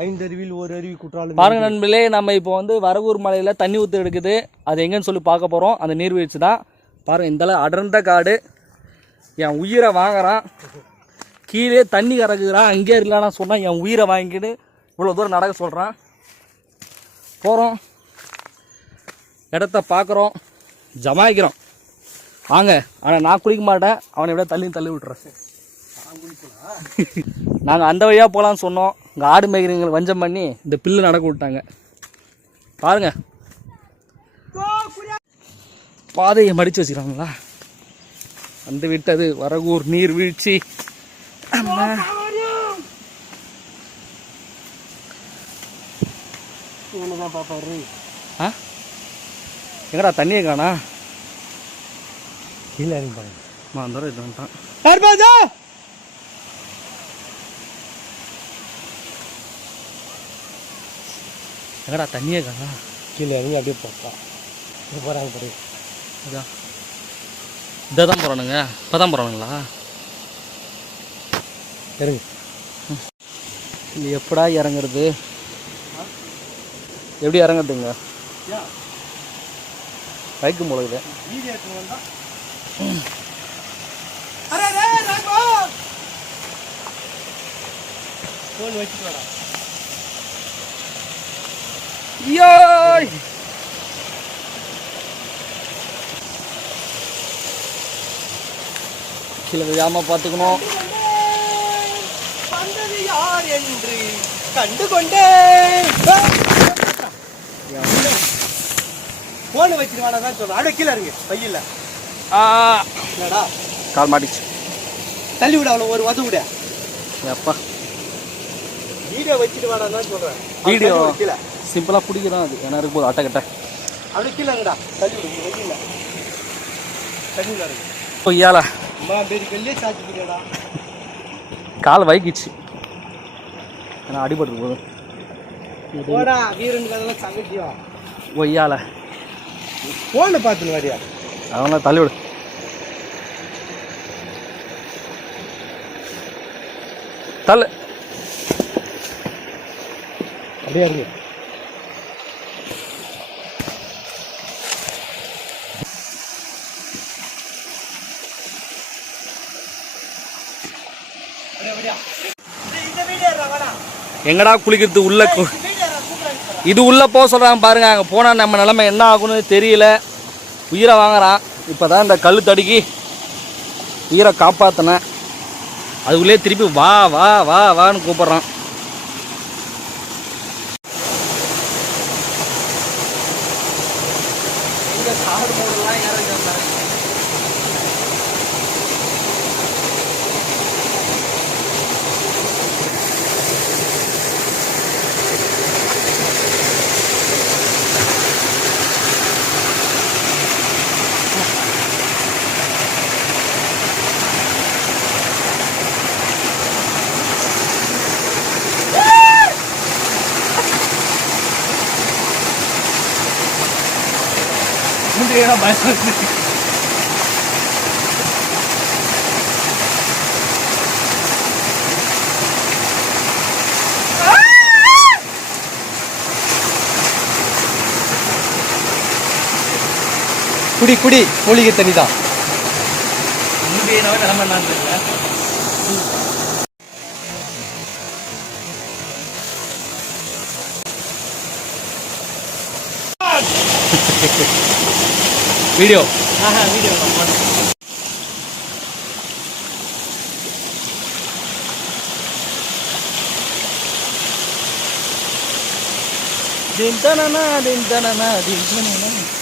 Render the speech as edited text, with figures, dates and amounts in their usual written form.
ஐந்தருவியில் ஒரு அருவி குற்றாலம். பாருங்க நண்பர்களே, நம்ம இப்போ வந்து வரகூர் மலையில் தண்ணி ஊற்று எடுக்குது. அது எங்கன்னு சொல்லி பார்க்க போகிறோம். அந்த நீர்வீழ்ச்சி தான். பாருங்கள், இந்தளவு அடர்ந்த காடு. என் உயிரை வாங்குறான். கீழே தண்ணி கறக்குறான். அங்கே இருக்கலாம்னா சொன்னால் என் உயிரை வாங்கிட்டு இவ்வளோ தூரம் நடக்க சொல்கிறான். போகிறோம், இடத்த பார்க்குறோம், ஜமாய்க்கிறோம். வாங்க. ஆனால் நான் குளிக்க மாட்டேன். அவனை விட தள்ளி விட்டுறேன். நாங்கள் அந்த வழியாக போகலான்னு சொன்னோம். இங்கே ஆடு மேய்க்கிறவங்களை வஞ்சம் பண்ணி இந்த பில்லு நடக்க விட்டாங்க. பாருங்க, பாதையை மடித்து வச்சுக்கிறாங்களா. வந்து விட்டது வரகூர் நீர்வீழ்ச்சி. எங்கடா தண்ணியை காணா? கீழே இறங்கிப்பாங்க. அந்த இது வந்துட்டான். எங்கடா தண்ணியே காணா? கீழே இறங்கி அப்படியே போட்டா போகிறாங்க. போகிறேன் இதான் இதை தான் போகிறானுங்க. இப்போ தான் போகிறானுங்களா? இறங்கு. இது எப்படா இறங்குறது? எப்படி இறங்குறதுங்க? பைக்கு முழுகுது. கீழே விழாம பார்த்துக்கணும். என்று கண்டு கொண்டேன். போன் வச்சுட்டு வாடா தான் சொல்றேன். அப்படியே கீழே இருங்க. பையில என்னடா கால் மாட்டிச்சு. தள்ளி விட அவ்வளோ ஒரு உத விட. எப்பா வீடியோ வச்சுட்டு வாடா தான் சொல்றேன். வீடியோ கீழே சிம்பிளாக பிடிக்கிறோம். அது என்ன இருக்கு போது அட்டை கட்ட அப்படியே கீழே இருங்கடா. தள்ளி விடுங்க. வைக்கல தண்ணியில் இருக்கு. பொய்யால அம்மா பேரி கல்லே சாச்சிக்கிட்டேடா. கால் வைக்கிச்சு. ஏன்னா அடிபட்டு போகுது. போடா வீரன் கதெல்லாம் சமைக்கியோ. ஒய்யால போன பார்த்துன்னு வரியா? அதெல்லாம் தள்ளி விடு. தள்ளு. அப்படியே இருங்க. எங்கடா குளிக்கிறது? உள்ள இது உள்ள போக சொல்றாங்க பாருங்க. அங்கே போனால் நம்ம நிலைமை என்ன ஆகும்னு தெரியல. உயிரை வாங்குறான். இப்போ தான் இந்த கல் தடுக்கி உயிரை காப்பாற்றினேன். அதுக்குள்ளே திருப்பி வா வா வா வான்னு கூப்பிட்றான். குடி குடி மூலிகை தண்ணி தான். Video video din tanana din tanana din tanana